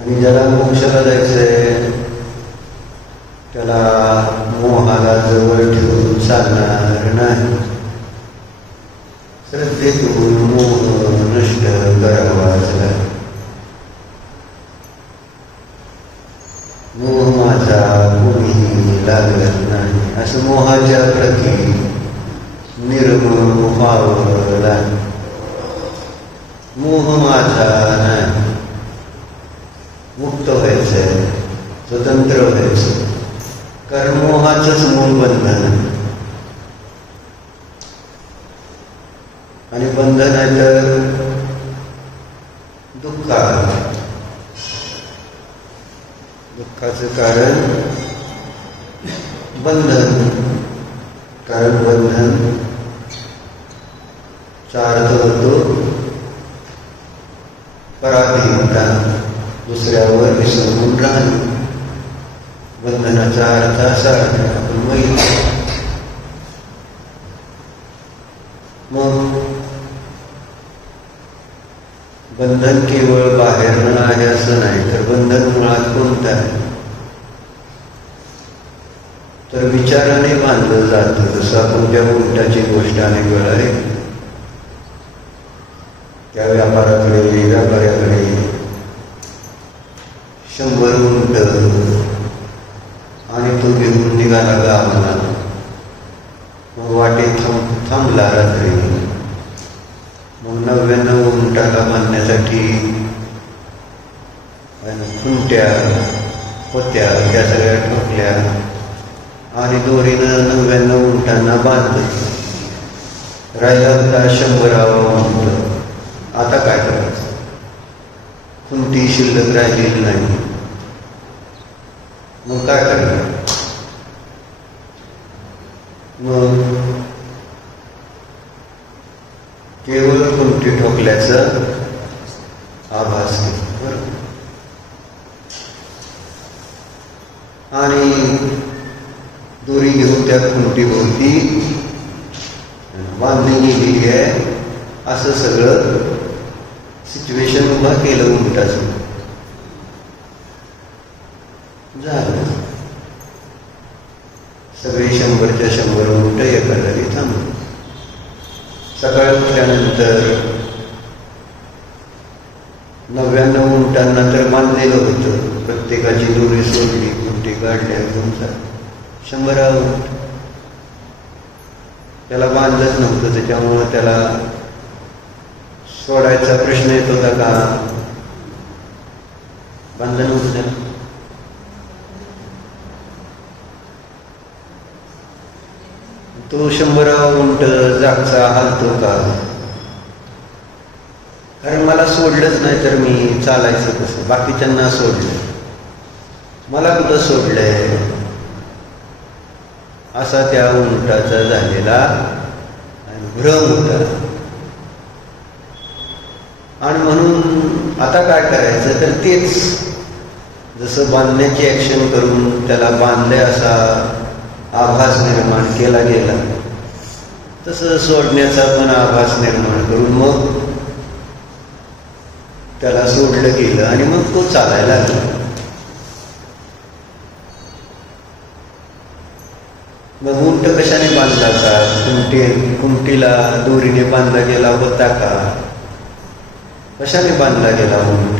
आणि ज्याला मोक्षाला जायचंय त्याला मोहाला जवळ ठेवून चालणार नाही. श्रद्धेतून मोह नष्ट करावाच लागेल. मोह माझा कोणी लागत नाही असं मोहाच्या प्रती निर्मळ व्हावं लागेल. मोह माझा नाही, मुक्त व्हायचंय, स्वतंत्र व्हायचं. कारण मोहाचंच मूळ बंधन आहे. आणि बंधन आहे तर दुःख. दुःखाचं कारण बंधन. कारण बंधन चार होतो पराधीनता, दुसऱ्यावर विसरून राहणे. बंधनाचा अर्थ असा आपण माहिती. मग बंधन केवळ बाहेरनं आहे असं नाही, तर बंधन मुळात कोणतं आहे तर विचाराने बांधलं जातं. जसं आपण त्या उलटाची गोष्ट अनेक वेळा आहे. त्या व्यापाऱ्याकडे 100 उंट आणि तो घेऊन निघाला गावाला. मग वाटेत थांबला रात्री. मग 99 उंटाला बांधण्यासाठी आणि खुंट्या होत्या त्या सगळ्या ठोकल्या आणि दोरीनं 99 उंटांना बांधलं. राहिला होता 100वा उंट. आता काय करायचं? खुंटी शिल्लक राहिलेली नाही. मग काय करणार? मग केवळ खुंटी ठोकल्याचं आभास केला. आणि दोरी घेऊन त्या खुंटीभोवती बांधली गेलेली आहे. असं सगळं सिच्युएशन उभा केलं उंटाचं. झालं. सगळे 100च्या 100 उंट एका जागी थांबले. सकाळी उठल्यानंतर 99 उंटांना तर बांधलेलं होतं. प्रत्येकाची दोरी सोडली, खुंटी काढल्या, घेऊन 100वा उंट त्याला बांधलंच नव्हतं. त्याच्यामुळं त्याला सोडायचा प्रश्न येत होता का? बांधलं नव्हतं त्याला. तो 100वा उंट जागचा हालतो का? कारण मला सोडलंच नाही तर मी चालायचं कसं? बाकीच्यांना सोडलं, मला कुठं सोडलंय? असा त्या उंटाचा झालेला भ्रम होता. आणि म्हणून आता काय करायचं? तर तेच जसं बांधण्याची ऍक्शन करून त्याला बांधले असा आभास निर्माण केला गेला, तसं सोडण्याचा पण आभास निर्माण करून मग त्याला सोडलं गेलं आणि मग तो चालायला लागला. मग उंट कशाने बांधला का? कुंटीला दोरीने बांधला गेला होता का? कशाने बांधला गेला उंट?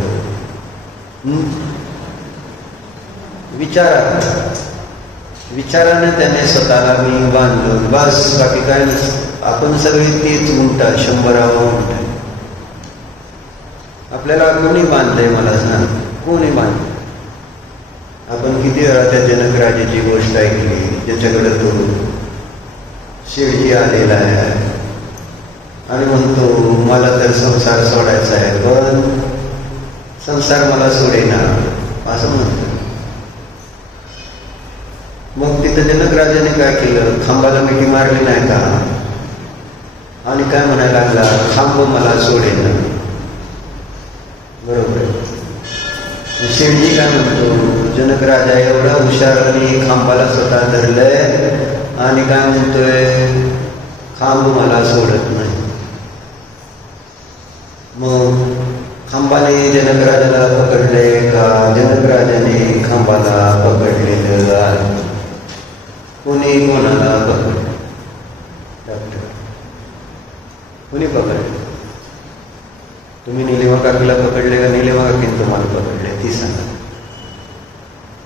विचाराने त्याने स्वतःला मी बांधलं, बस, बाकी काय नसतं. आपण सगळे तेच उंट, 100वा उंट. आपल्याला कोणी बांधलंय मला सांग? कोणी बांधलं? आपण किती वेळा त्या जनकराजाची गोष्ट ऐकली, ज्याच्याकडे तो शेळी आलेला आहे आणि म्हणतो मला तर संसार सोडायचा आहे, पण संसार मला सोडेना असं म्हणतो. मग तिथं जनकराजाने काय केलं? खांबाला मिठी मारली नाही का? आणि काय म्हणायला लागला? खांब मला सोडेना. बरोबर. शेळजी काय म्हणतो? जनकराजा एवढा हुशार आणि खांबाला स्वतः धरलंय आणि काय म्हणतोय? खांब मला सोडत नाही. मग खांबाने जनकराजाला पकडले का जनकराजाने खांबाला पकडलेलं आहे? कोणी कोणाला पकडलं? डॉक्टर कोणी पकडले? तुम्ही निलिमा काकीला पकडले का निलिमा काकीने तुम्हाला पकडले? ती सांगा.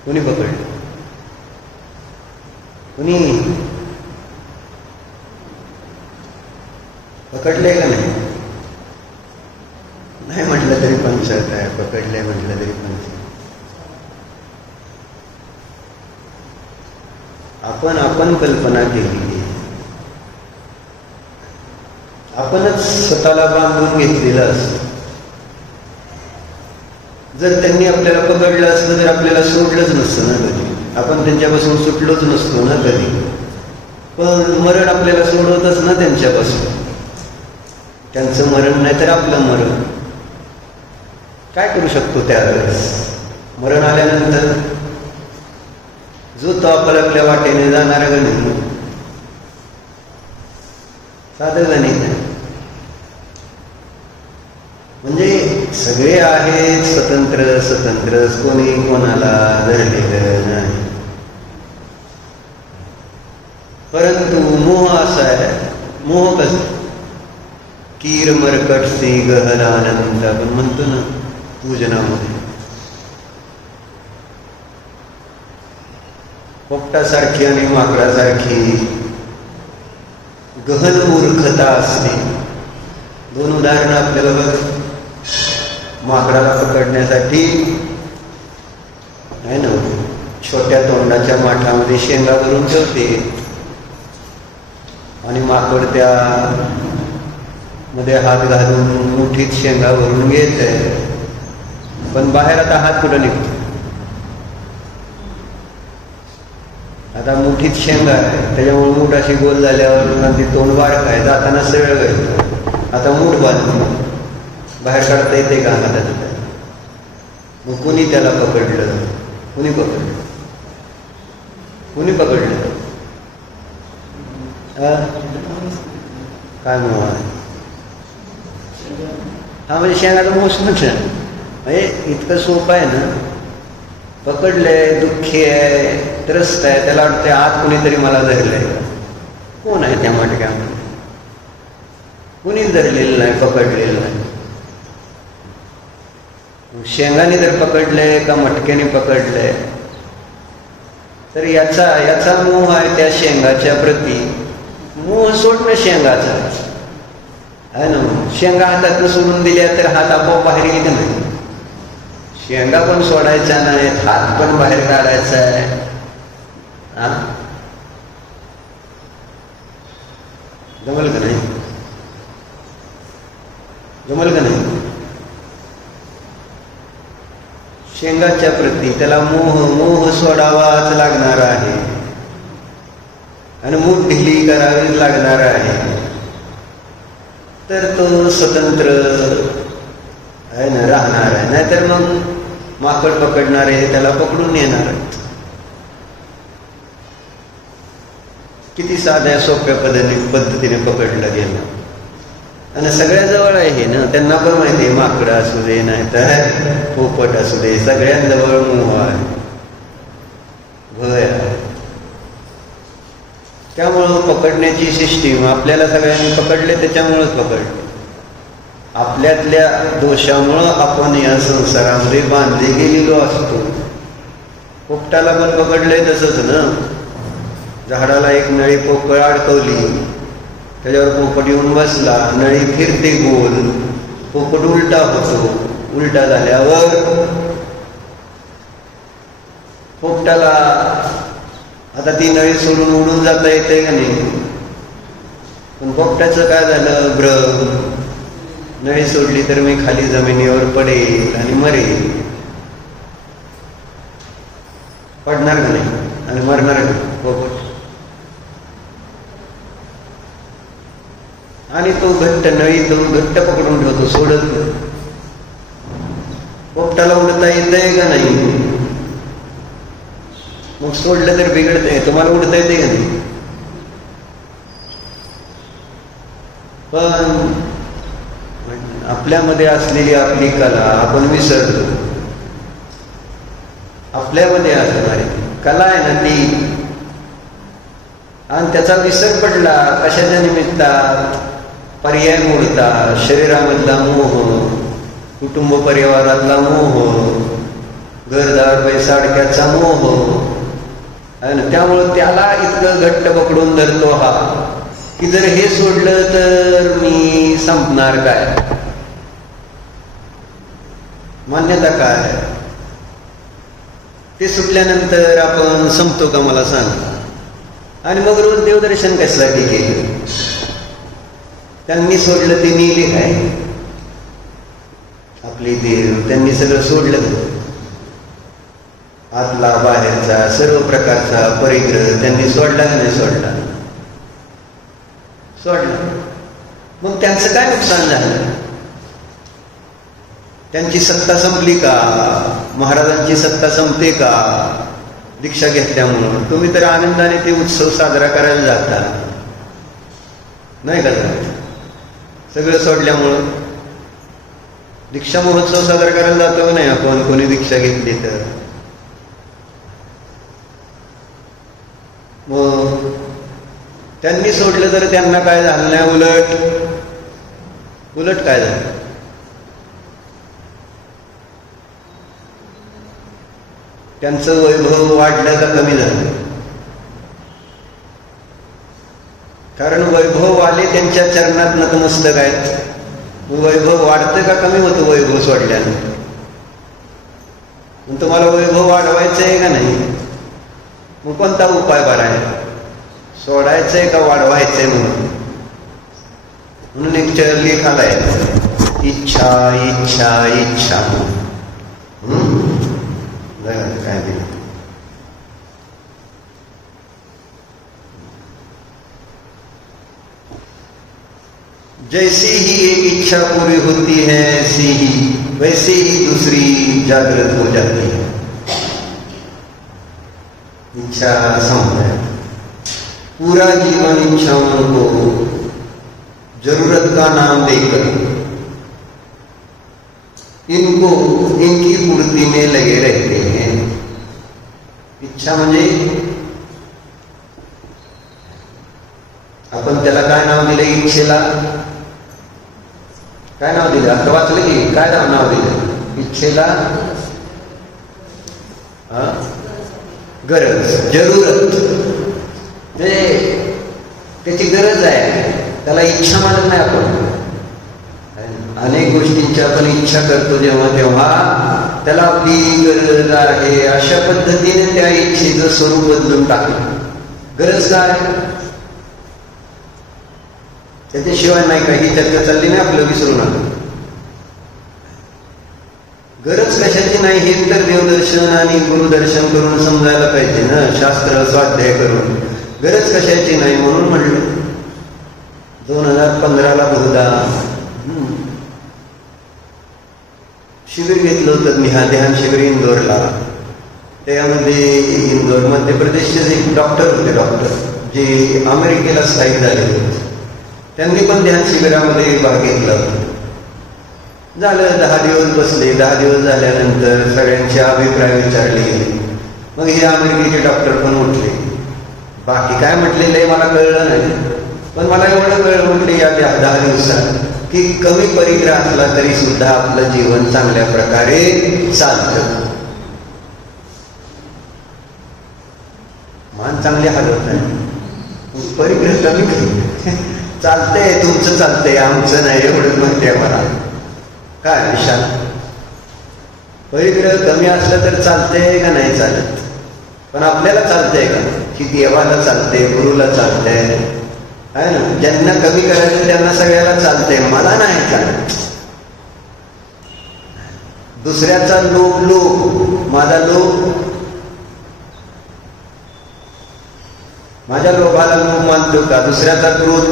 कोणी पकडले? कोणी पकडले का नाही? नाही म्हटलं तरी पंचायत आहे, पकडले म्हटलं तरी पंचायत. आपण कल्पना केली, आपणच स्वतःला बांधून घेतलेलं असतं. जर त्यांनी आपल्याला पकडलं असतं तर आपल्याला सोडलंच नसतं ना कधी. आपण त्यांच्यापासून सुटलोच नसतो ना कधी. पण मरण आपल्याला सोडवतच ना त्यांच्यापासून. त्यांचं मरण नाही तर आपलं मरण. काय करू शकतो त्यावेळेस? मरण आल्यानंतर जो तो आपल्या वाटेने जाणारा गणित, साधं गणित आहे. म्हणजे सगळे आहेत स्वतंत्र स्वतंत्र, कोणी कोणाला धरलेलं नाही. परंतु मोह असा आहे. मोह कसं? कीर मरकट से गहन आनंद आपण म्हणतो ना पूजनामध्ये. पोपटासारखी आणि माकडासारखी गहन मूर्खता असते. दोन उदाहरणं आपल्याला बघ. माकडाला पकडण्यासाठी छोट्या तोंडाच्या माठामध्ये शेंगा भरून ठेवते आणि माकड त्या मध्ये हात घालून मुठीत शेंगा भरून घेते. पण बाहेर आता हात कुठं निघतो? आता मुठीत शेंगा आहे, त्याच्यामुळे मूठ अशी गोल झाल्यावर ती तोंड बारक आहे, जाताना सरळ गळतं. आता मूठ बांधून बाहेर काढता येते का हातात? मग कुणी त्याला पकडलं? कुणी पकडलं? कुणी पकडलं? काय म्हणून? हा म्हणजे शेंगाचं मोसमच आहे. म्हणजे इतकं सोपं आहे ना. पकडलंय, दुःखी आहे, त्रस्त आहे, त्याला वाटतंय आत कुणीतरी मला धरलंय. कोण आहे त्या मटक्यामध्ये? कुणीच धरलेलं नाही, पकडलेलं नाही. शेंगाने जर पकडलंय का मटक्याने पकडलंय, तर याचा मोह आहे त्या शेंगाच्या प्रती. मोह सोडणं शेंगाचा आहे ना. शेंगा हातातून सोडून दिल्या तर हात आपोआप बाहेर येत नाही. शेंगा पण सोडायच्या नाहीत, हात पण बाहेर काढायचा आहे. जमल का नाही? जमल का नाही? शेंगाच्या प्रती त्याला मोह सोडावाच लागणार आहे आणि मूठ ढिली करावीच लागणार आहे. तर तो स्वतंत्र आहे ना, राहणार आहे. नाहीतर मग माकड पकडणार आहे, त्याला पकडून येणार. किती साध्या सोप्या पद्धतीने पकडलं गेलं आणि सगळ्या जवळ आहे हे ना. त्यांना पण माहिती आहे माकडं असू दे नाही तर पोपट असू दे, सगळ्यांजवळ मोह आहे, भय आहे. त्यामुळं पकडण्याची सिस्टीम आपल्याला सगळ्यांनी पकडले, त्याच्यामुळंच पकडले. आपल्यातल्या दोषामुळं आपण या संसारामध्ये बांधले गेलेलो असतो. पोपटाला पण पकडलंय तसंच ना. झाडाला एक नळी पोकळ अडकवली, त्याच्यावर पोपट येऊन बसला, नळी फिरते गोल, पोपट उलटा होतो. उलटा झाल्यावर पोपटाला आता ती नळी सोडून उडून जाता येते का नाही? पण पोपटाचं काय झालं? भ्रम. नळी सोडली तर मी खाली जमिनीवर पडेल आणि मरेल. पडणार का नाही? आणि मरणार का पोपट? आणि तो घट्ट नळी तो घट्ट पकडून ठेवतो, सोडत नाही. पोपटाला उडता येतंय का नाही? मग सोडलं तर बिघडतंय. तुम्हाला उडता येते का नाही? पण आपल्यामध्ये असलेली आपली कला आपण विसरतो. आपल्यामध्ये असणारी कला आहे ना ती, आणि त्याचा विसर पडला. कशाच्या निमित्तात? पर्याय मोडता, शरीरामधला मोह, कुटुंब परिवारातला मोह, घरदार पैसा अडक्याचा मोह आहे ना. त्यामुळं त्याला इतकं घट्ट पकडून धरतो हा की जर हे सोडलं तर मी संपणार काय? मान्यता काय? ते सुटल्यानंतर आपण संपतो का मला सांग? आणि मग रोज देवदर्शन कशासाठी केलं? त्यांनी सोडलं ते नेले काय? आपले देव त्यांनी सगळं सोडलं. आतला बाहेरचा सर्व प्रकारचा परिग्रह त्यांनी सोडला की नाही सोडला? सोडला. मग त्यांचं काय नुकसान झालं? त्यांची सत्ता संपली का? महाराजांची सत्ता संपते का दीक्षा घेतल्यामुळं? तुम्ही तर आनंदाने ते उत्सव साजरा करायला जाता, नाही का? सगळं सोडल्यामुळं दीक्षा महोत्सव साजरा करायला जातो नाही आपण, कोणी दीक्षा घेतली तर. मग त्यांनी सोडलं तर त्यांना काय झालं नाही? उलट काय झालं? त्यांचं वैभव वाढलं का कमी झालं? कारण वैभव आले त्यांच्या चरणात नतमस्तक आहेत. वैभव वाढतं का कमी होतं वैभव सोडल्यानं? तुम्हाला वैभव वाढवायचं आहे का नाही? मग कोणता उपाय बरा आहे? सोडायचंय का वाढवायचंय? म्हणून एक लेख आलाय, इच्छा इच्छा इच्छा. काय दिलं? जैसी ही एक इच्छा पूरी होती है ऐसी ही वैसे ही दूसरी जागृत हो जाती है. इच्छा समझ, पूरा जीवन इच्छाओं को जरूरत का नाम देकर इनकी पूर्ति में लगे रहते हैं. इच्छा म्हणजे आपण त्याला काय नाव दिले? इच्छेला काय नाव दिलं? आता वाचलं की काय नाव दिलं इच्छेला? गरज, जरूरत. त्याची गरज आहे, त्याला इच्छा मानत नाही आपण. अनेक गोष्टींची आपण इच्छा करतो जेव्हा तेव्हा त्याला आपली गरज आहे अशा पद्धतीने त्या इच्छेचं स्वरूप बदलून टाकलं. गरज काय? त्याच्याशिवाय नाही काही चर्चा चालली नाही, आपलं विसरू नका. गरज कशाची नाही हे तर देवदर्शन आणि गुरुदर्शन करून समजायला पाहिजे ना, शास्त्र स्वाध्याय करून. गरज कशाची नाही म्हणून म्हणलं 2015ला बहुधा शिबिर घेतलं होतं, ध्यान शिबिर इंदोरला. त्यामध्ये इंदोर मध्य प्रदेशचे एक डॉक्टर होते, डॉक्टर जे अमेरिकेला स्थायिक झाले होते. त्यांनी पण ध्यान शिबिरामध्ये भाग घेतला होता. झालं 10 दिवस बसले. 10 दिवस झाल्यानंतर सगळ्यांचे अभिप्राय विचारले गेले. मग हे अमेरिकेचे डॉक्टर पण उठले. बाकी काय म्हटलेलं आहे मला कळलं नाही, पण मला एवढं कळलं म्हटले या 10 दिवसात की कमी परिग्रह असला तरी सुद्धा आपलं जीवन चांगल्या प्रकारे चालतं. मान चांगले हलवत नाही, परिग्रह कमी चालतंय. तुमचं चालतंय, आमचं नाही एवढंच म्हणते मला. काय विशाल, परिग्रह कमी असलं तर चालतंय का नाही चालत? पण आपल्याला चालतंय का? की देवाला चालतंय, गुरुला चालतंय आहे ना. ज्यांना कमी करायचं त्यांना सगळ्याला चालतंय, मला नाही चालत. दुसऱ्याचा लोभ माझा लोभ, माझ्या लोभाला लोभ मानतो का? दुसऱ्याचा क्रोध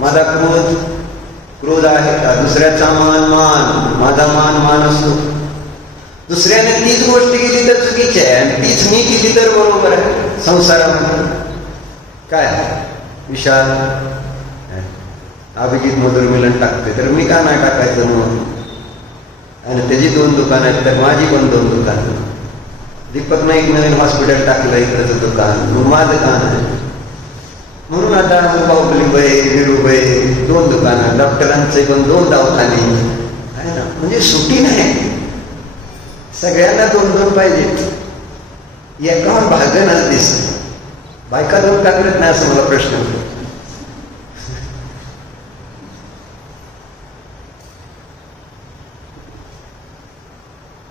माझा क्रोध आहे का? दुसऱ्याचा मान माझा मान असतो. दुसऱ्याने तीच गोष्ट केली तर चुकीची आहे आणि तीच मी केली तर बरोबर आहे. संसारामध्ये काय विशाल अभिजित मधुर मिलन टाकते तर मी का नाही टाकायचं म्हणून? आणि त्याची 2 दुकानं आहेत तर माझी पण 2 दुकानं. दीपक नाईक नवीन हॉस्पिटल टाकलं, इकडचं दुकान, मग माझं काम आहे. म्हणून आता बाहुबलीबाई, विरुबाई 2 दुकानं, डॉक्टरांचे पण 2 दवाखाने आहे ना. म्हणजे सुटी नाही, सगळ्यांना 2-2 पाहिजेत. एकावर भागणच दिसत. बायका 2 टाकलेत नाही असं मला प्रश्न होतो.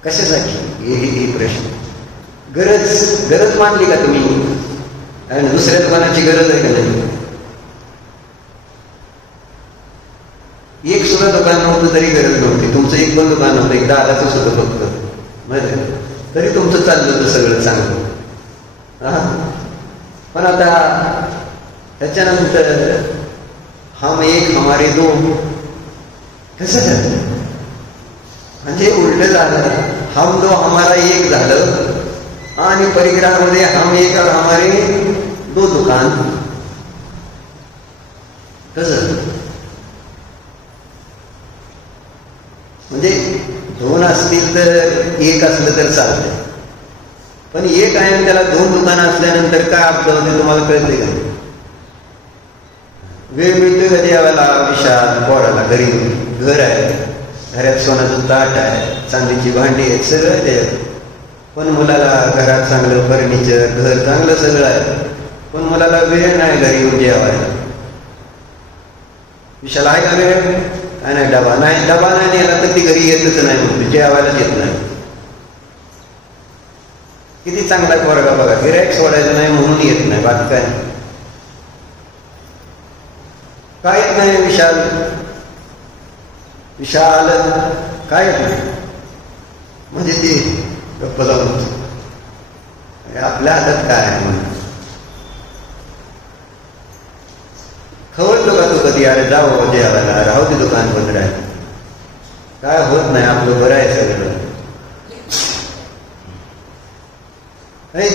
कशासाठी हे प्रश्न. गरज मानली का तुम्ही? आणि दुसऱ्या दुकानाची गरज आहे का नाही? एक सुद्धा दुकान नव्हतं तरी गरज नव्हती. तुमचं एक पण दुकान नव्हतं, एकदा आलाच होतं फक्त माहिती आहे, तरी तुमचं चाललं होतं सगळं चांगलं. पण आता त्याच्यानंतर हम एक हमारे 2 कसं झालं? म्हणजे उलट झालं. हम 2 हमारा 1 झालं आणि परिग्रहामध्ये हम 1 और हमारे 2 दुकान. कसं म्हणजे 2 असतील तर 1 असलं तर चालतंय, पण 1 आहे आणि त्याला 2 दुकानं असल्यानंतर काय अपघात होते तुम्हाला कळते का? वेळ मिळतोय का देवाला? विशाल पोराला घरी घर आहे, घरात सोन्याचं ताट आहे, चांदीची भांडी आहेत, सगळं ते. पण मुलाला घरात चांगलं फर्निचर, घर चांगलं सगळं आहे, पण मुलाला वेळ नाही घरी येऊन जेवायला. विशाल आहे का वेळ? काय नाही. डबा नाही नेला तर ती घरी येतच नाही, म्हणते जेवायलाच येत नाही. किती चांगला पोरगा बघा, गिऱ्हाईक सोडायचं नाही म्हणून येत नाही, बाकी काय काय येत नाही. विशाल विशाल काय येत नाही म्हणजे ते गप्प जाऊन आपल्या हातात काय आहे. खवळतो का तू कधी? अरे जाऊ जेवायला, राहू दे दुकान बंद राहील, काय होत नाही, आपलं बरं आहे सगळं.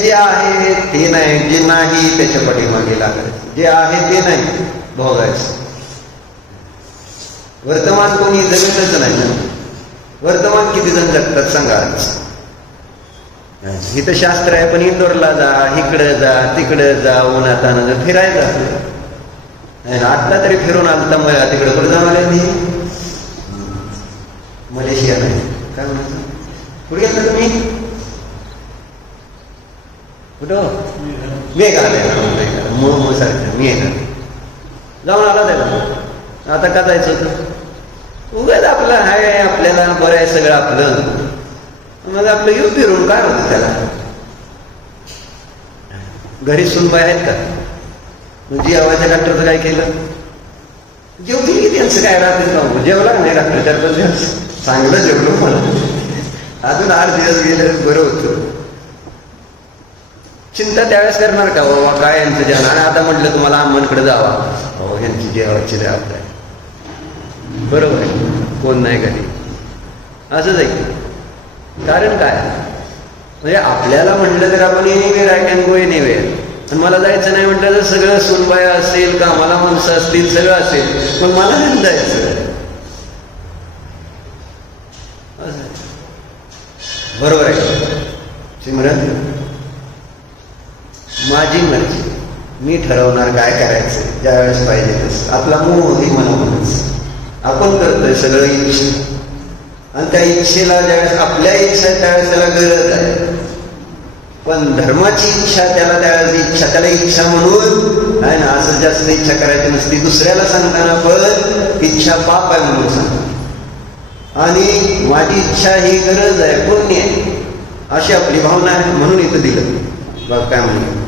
जे आहे ते नाही, जे नाही त्याच्या पाठीमागे लागायचं, जे आहे ते नाही भोगायचं. वर्तमान कोणी जगतच नाही ना. वर्तमान किती जण जगतात सांगा? इथं शास्त्र आहे, पण इंदोरला जा, इकडं जा, तिकडं जा, उन्हातानं फिरायला जात. आत्ता तरी फिरून आलता मला तिकडे कुठं जाणार मी? मलेशिया नाही, काय म्हणायचं? कुठे गेला तुम्ही? कुठं? मेघालय. मूळ सारखं मी जाऊन आला त्याला. आता का जायचं होतं? उगाच आपलं आहे, आपल्याला बरं आहे सगळं आपलं, मग आपलं येऊ फिरून काय होतं त्याला? घरी सुनबाई आहेत का? जेवायच्या डॉक्टरचं काय केलं? जेवतील की त्यांचं काय राहते? जेवला नाही डॉक्टर 4-5 दिवस? चांगलं जेवलो मला, अजून 8 दिवस गेले बरं होतं. चिंता त्यावेळेस करणार का बाबा काय यांचं जेवण? आणि आता म्हटलं तुम्हाला अम्मांकडे जावा, हो यांची जेवायची जबाबदारी, बरोबर आहे, कोण नाही घरी, असंच आहे. कारण काय म्हणजे आपल्याला म्हटलं तर आपण anywhere I can go anywhere, आणि मला जायचं नाही म्हटलं तर सगळं सुनबाया असेल, कामाला माणसं असतील, सगळं असेल, पण मला नाही जायचं. बरोबर आहे सिमरन? माझी मर्जी, मी ठरवणार काय करायचं ज्यावेळेस पाहिजे तसं. आपला मोह ही मनोमनच आपण करतोय सगळं इच्छा, आणि त्या इच्छेला ज्यावेळेस आपल्या इच्छा त्यावेळेस त्याला गरज आहे, पण धर्माची इच्छा त्याला त्यावेळेस इच्छा, त्याला इच्छा म्हणून आहे ना, असं जास्त इच्छा करायची नसती. दुसऱ्याला सांगताना पण इच्छा पाप आहे म्हणून सांग, आणि माझी इच्छा ही गरज आहे, पुण्य आहे, अशी आपली भावना आहे, म्हणून इथं दिलं. बघ काय म्हणलं,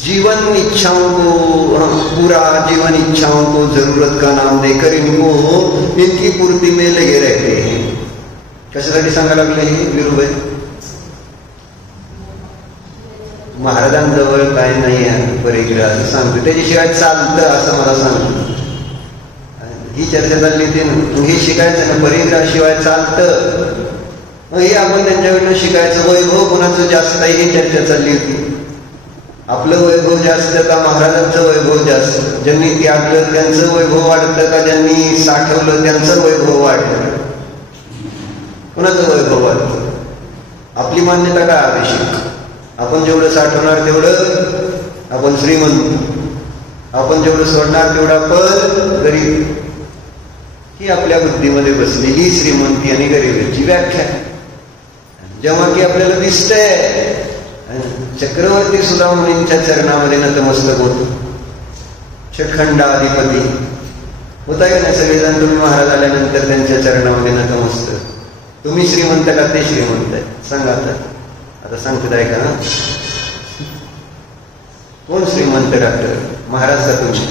जीवन इच्छाओं को पूरा जीवन इच्छाओं को जरूरत का नाम देकर इनको इनकी पूर्ति में लगे रहते हैं. कशासाठी सांगायला लागले हे विरुबाई? महाराजांजवळ काय नाही आहे परिग्रह असं सांगतो, त्याच्याशिवाय चालतं असं मला सांगतो. ही चर्चा चालली होती, हे शिकायचं ना, परिग्रहाशिवाय चालतं, हे आपण त्यांच्याकडनं शिकायचं. वैभव कोणाचं जास्त आहे ही चर्चा चालली होती. आपलं वैभव जास्त का महाराजांचं वैभव जास्त? ज्यांनी त्यागलं त्यांचं वैभव वाढतं का ज्यांनी साठवलं त्यांचं वैभव वाढतं? कोणाचं वैभव वाढतं? आपली मान्यता का अभिषेक? आपण जेवढं साठवणार तेवढं आपण श्रीमंत, आपण जेवढं सोडणार तेवढं आपण गरीब. ही आपल्या बुद्धीमध्ये बसलेली श्रीमंती आणि गरिबीची व्याख्या. जेव्हा की आपल्याला दिसतंय चक्रवर्ती सुद्धा मुनींच्या चरणामध्ये नतमस्तक होतो, शतखंडाधिपती होता का नाही? सगळेजण तुम्ही महाराज आल्यानंतर त्यांच्या चरणामध्ये नतमस्तक. तुम्ही श्रीमंत का ते श्रीमंत आहे? सांगा आता सांगतो आहे का? कोण श्रीमंत? डॉक्टर महाराज का तुम्ही?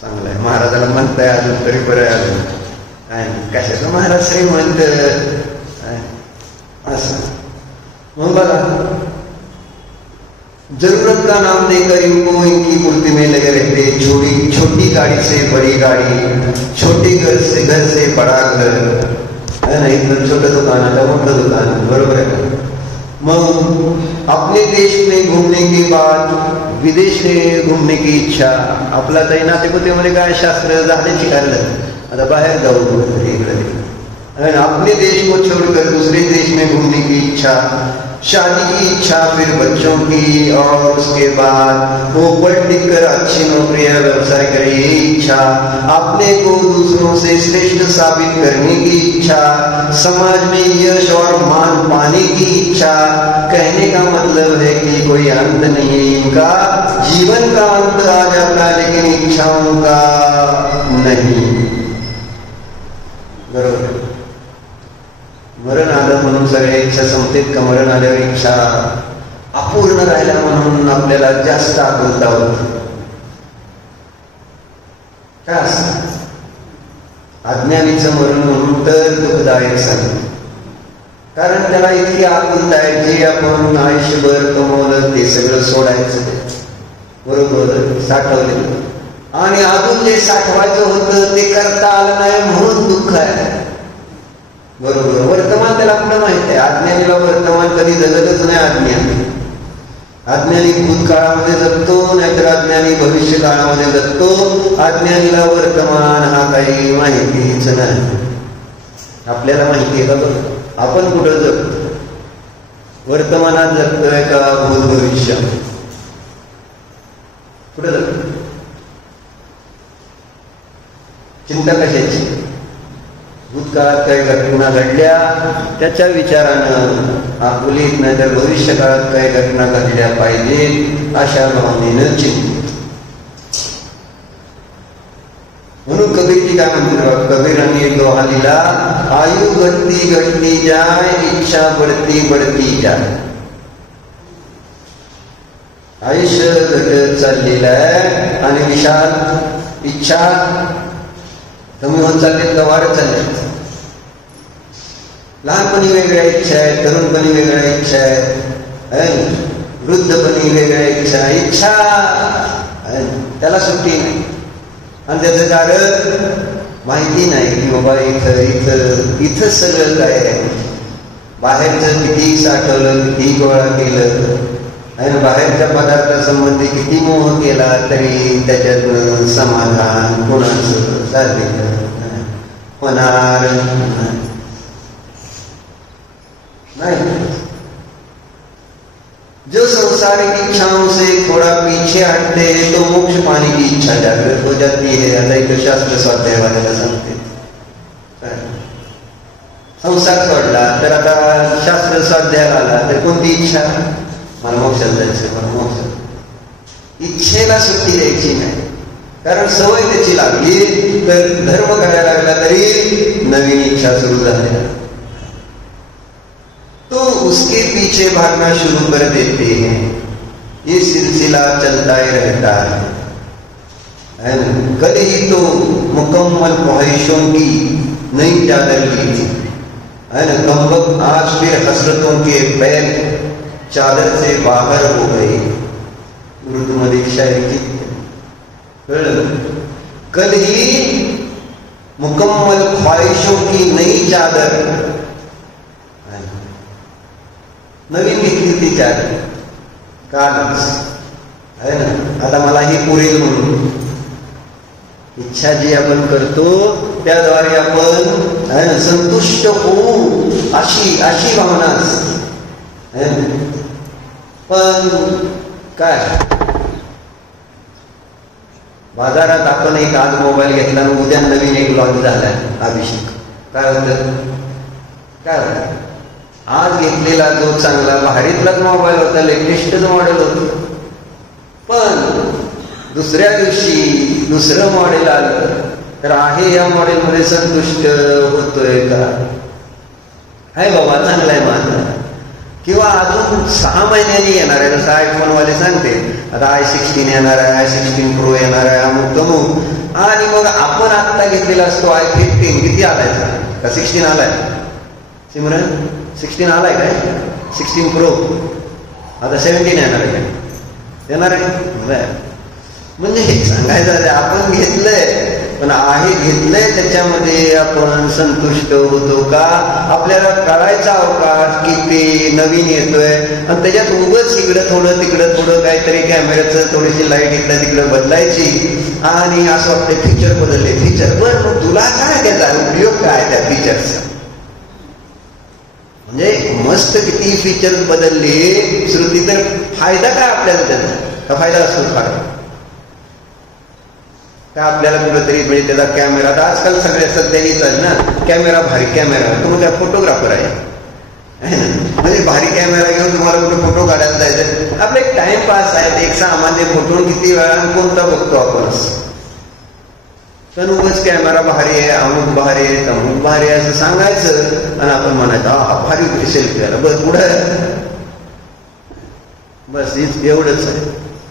चांगलं आहे, महाराजाला म्हणताय अजून तरी बरं आहे. अजून काय कशाचं महाराज श्रीमंत असं. मग बघा, जरूरत का नाम देकर इनको इनकी पूर्ति में लगे रहते. छोटी गाड़ी से बड़ी गाड़ी, छोटे घर से बड़ा घर है ना. इथं छोटं दुकान आता मोठं दुकान, बरोबर आहे. मग अपने देश में घूमने के बाद विदेश में घूमने की इच्छा. आपला ताई नातेपुतेमध्ये काय शास्त्र झाले शिकायला, आता बाहेर जाऊ इकडे. अपने देश को छोड़कर दूसरे देश में घूमने की इच्छा, शादी की इच्छा, फिर बच्चों की, और उसके बाद वो पढ़ लिख कर अच्छी नौकरी या व्यवसाय करे ये इच्छा, अपने को दूसरों से श्रेष्ठ साबित करने की इच्छा, समाज में यश और मान पाने की इच्छा. कहने का मतलब है कि कोई अंत नहीं है इनका जीवन का अंत आ जाता लेकिन इच्छाओं का नहीं. बरोबर. मरण आलं म्हणून सगळ्या इच्छा संपतेत का? मरण आल्यावर इच्छा अपूर्ण राहिल्या म्हणून आपल्याला जास्त आकुलता होती. काय असतं अज्ञानीचं मरण म्हणून तर दुःखदायक सांगितलं. कारण त्याला इतकी आकुलता आहे, जे आपण आयुष्यभर कमवलं ते सगळं सोडायचं, बरोबर साठवलेलं, आणि अजून जे साठवायचं होतं ते करता आलं नाही म्हणून दुःख आहे. बरोबर. वर्तमान त्याला आपलं माहित आहे. अज्ञानीला वर्तमान कधी जगतच नाही. अज्ञानी भूतकाळामध्ये जगतो, नाहीतर अज्ञानी भविष्य काळामध्ये जगतो. अज्ञानीला वर्तमान हा काही माहितीच नाही. आपल्याला माहिती आहे का? बघ आपण कुठं जगतो? वर्तमानात जगतोय का भूत भविष्यात? कुठं जगतो? चिंता कशाची? भूतकाळात काही घटना घडल्या त्याच्या विचारानं आकुलीत, नाहीतर भविष्य काळात काही घटना घडल्या पाहिजे अशा भावनेनं चिंतित. म्हणून कबीरजी काय म्हणतो? कबीरांनी एक दोहा लिहिला, आयु घटती घटती जाय, इच्छा बढ़ती बढ़ती जाय. आयुष्य घटत चाललेलं आहे आणि विशाल इच्छा कमी होत चालले का वाढत चालले? लहानपणी वेगळ्या इच्छा आहेत, तरुणपणी वेगळ्या इच्छा आहेत, वृद्धपणी वेगळ्या इच्छा त्याला सुट्टी नाही. आणि त्याचं कारण माहिती नाही की बाबा इथं सगळं काय आहे. बाहेरचं किती साठवलं, किती गोळा केलं आणि बाहेरच्या पदार्थासंबंधी किती मोह केला तरी त्याच्यात समाधान कोणाचं झालेलं होणार नहीं. जो सांसारिक इच्छाओं से थोड़ा पीछे हटते हैं तो मोक्ष पाने की इच्छा जागृत हो जाती है. आता एक शास्त्र स्वाध्याय वाल्याला सांगते, संसार सोडला तर आता शास्त्र स्वाध्याय आला तर कोणती इच्छा? मला मोक्षात जायचं, मला मोक्ष. इच्छेला सुट्टी द्यायची नाही. कारण सवय त्याची लागली तर धर्म करायला लागला तरी नवीन इच्छा सुरू झाली तो उसके पीछे भागना शुरू कर देते हैं. ये सिलसिला चलता ही रहता है. कल ही तो मुकम्मल ख्वाहिशों की नई चादर ली थी, है ना. कमबख्त आज फिर हसरतों के पैर चादर से बाहर हो गए. उर्दू मध्ये शायरी की कल ही मुकम्मल ख्वाहिशों की नई चादर, नवीन घेतली ती चादर कालच, आहे ना. आता मला ही पुरेल म्हणून इच्छा जी आपण करतो त्याद्वारे आपण आहे ना संतुष्ट होऊ अशी भावना असते. पण काय बाजारात आपण एक आज मोबाईल घेतला आणि उद्या नवीन एक लॉन्च झालाय अभिषेक. काय होतं? आज घेतलेला जो चांगला भारीतलाच मोबाईल होता, लेटेस्टच मॉडेल होतं, पण दुसऱ्या दिवशी दुसरं मॉडेल आलं तर आहे या मॉडेलमध्ये संतुष्ट होतोय का? हाय बाबा चांगला आहे माझा. किंवा अजून 6 महिन्यांनी येणार आहे, जसं आयफोन वाले सांगते आता i16 येणार आहे, i16 Pro येणार आहे, अमुक तमुक. आणि मग आपण आत्ता घेतलेला असतो i15 किती आलाय का? 16 आलाय? सिमरन 16 आलाय काय? 16 Pro आता 17 येणार आहे काय? येणार आहे. म्हणजे हे सांगायचं आपण घेतलंय पण आहे घेतलंय त्याच्यामध्ये आपण संतुष्ट होतो का? आपल्याला कळायचा अवकाश की ते नवीन येतोय आणि त्याच्यात उगाच इकडं थोडं तिकडं थोडं काहीतरी कॅमेऱ्याचं थोडीशी लाईट इकडं तिकडं बदलायची आणि असं वाटतं फीचर बदलले. फीचर बरं मग तुला काय त्याचा उपयोग काय त्या फीचरचा? म्हणजे मस्त किती फीचर्स बदलले श्रुती तर फायदा काय आपल्याला त्याचा? का फायदा असतो फार का आपल्याला कुठंतरी म्हणजे त्याचा कॅमेरा आता आजकाल सगळ्या सध्या हीच आहे ना, कॅमेरा भारी कॅमेरा. तुम्ही काय फोटोग्राफर आहे म्हणजे भारी कॅमेरा घेऊन तुम्हाला कुठे फोटो काढायला जायचं, आपलं एक टाइमपास आहे. एक सामान्य फोटो किती वेळा कोणता बघतो आपण, पण उगाच कॅमेरा भारी आहे, अमुक भारी आहे, तमुक भारी आहे असं सांगायचं आणि आपण म्हणायचं हा भारी सेल्फी आला, बस पुढं बस एवढंच आहे.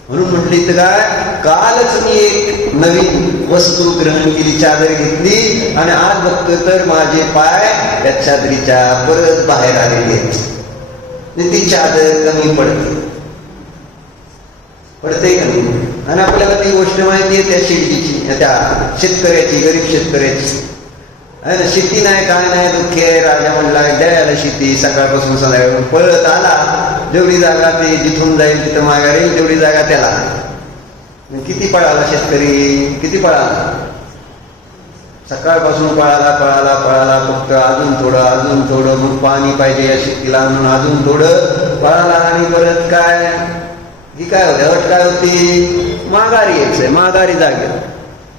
म्हणून म्हटली तर काय, कालच मी एक नवीन वस्तू ग्रहण केली, चादर घेतली आणि आज बघतो तर माझे पाय त्या चादरीच्या परत बाहेर आलेले आहेत. ती चादर कमी पडते कमी. आणि आपल्याला ती गोष्ट माहिती आहे त्या शेतीची, त्या शेतकऱ्याची, गरीब शेतकऱ्याची आहे ना. शेती नाही काय नाही, दुःखी आहे. राजा म्हणला द्यायला शेती, सकाळपासून संध्याकाळ पळत आला, जेवढी जागा ते जिथून जाईल तिथं माघार येईल तेवढी जागा त्याला. किती पळाला शेतकरी, किती पळाला, सकाळपासून पळाला फक्त अजून थोडं मग पाणी पाहिजे या शेतीला म्हणून अजून थोडं पळाला आणि परत काय ही काय होते, अट काय होती, माघारी यायचंय, माघारी जागे.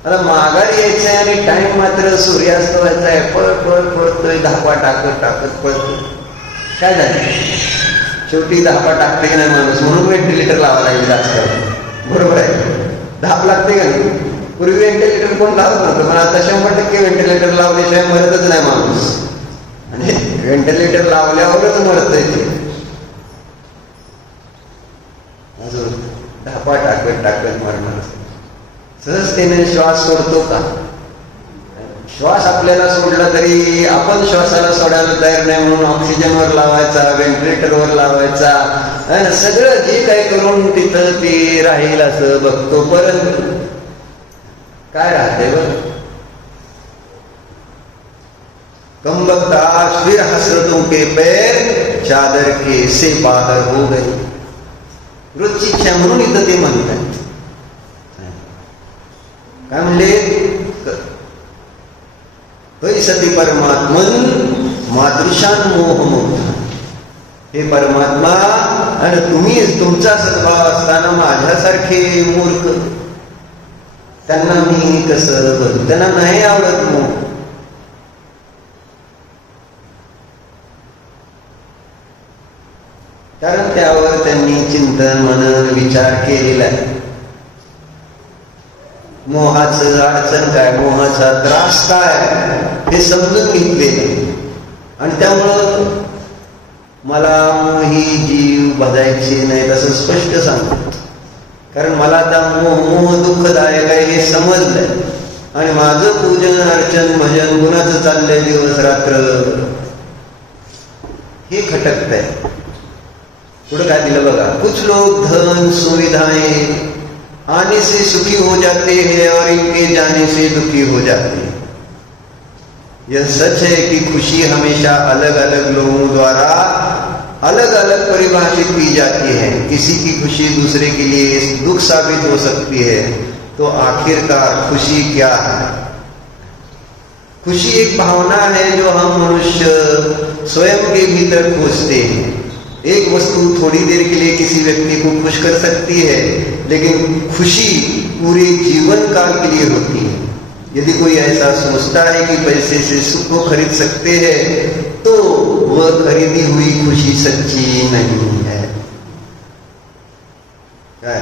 आता माघारी यायचंय आणि टाइम मात्र सूर्यास्त व्हायचा आहे, पळतोय, धापा टाकत पळतोय. काय झालं, शेवटी धापा टाकते की नाही माणूस, म्हणून व्हेंटिलेटर लावा लागेल आजकाल. बरोबर आहे, धाप लागते का नाही. पूर्वी व्हेंटिलेटर कोण लावत नव्हतं, पण आता 100% व्हेंटिलेटर लावल्याशिवाय मरतच नाही माणूस. आणि व्हेंटिलेटर लावल्यावरच मरतय ते. अजून धापा टाकत मरणार. सहजतेने श्वास सोडतो का, श्वास आपल्याला सोडला तरी आपण श्वासाला सोडायला तयार नाही, म्हणून ऑक्सिजनवर लावायचा, व्हेंटिलेटरवर लावायचा, सगळं जे काही करून तिथं ते राहील असं बघतो. परंतु काय राहते बघ, कमबख्ता फिर हसरतों के पैर चादर के से बाहर हो गए. रोजची इच्छा म्हणून इथं ते म्हणतात. काय म्हणले, सती परमात्मन मातृशान मोहमुक्त. हे परमात्मा, आणि तुम्ही तुमचा सद्भाव असताना माझ्यासारखे मूर्ख, त्यांना मी कसं बघू, त्यांना नाही आवडत मोह. कारण त्यावर त्यांनी चिंतन मनन विचार केलेला आहे. मोहाचं अडचण काय, मोहाचा त्रास काय हे समजून घेतलेले. आणि त्यामुळं मला मोही जीव बघायचे नाही असं स्पष्ट सांगतो. कारण मला आता मोह दुःखदायक आहे हे समजलंय. आणि माझं पूजन अर्चन भजन गुणाचं चाललंय दिवस रात्र, हे खटकतंय. पुढं काय दिलं बघा, कुछ लोग धन सुविधाएं आने से सुखी हो जाते हैं और इनके जाने से दुखी हो जाते हैं. यह सच है कि खुशी हमेशा अलग अलग लोगों द्वारा अलग अलग परिभाषित की जाती है. किसी की खुशी दूसरे के लिए दुख साबित हो सकती है. तो आखिरकार खुशी क्या है? खुशी एक भावना है जो हम मनुष्य स्वयं के भीतर खोजते हैं. एक वस्तु थोड़ी देर के लिए किसी व्यक्ति को खुश कर सकती है, लेकिन खुशी पूरे जीवन काल के लिए होती है. यदि कोई ऐसा सोचता है कि पैसे से सुख को खरीद सकते हैं, तो वह खरीदी हुई खुशी सच्ची नहीं है. काय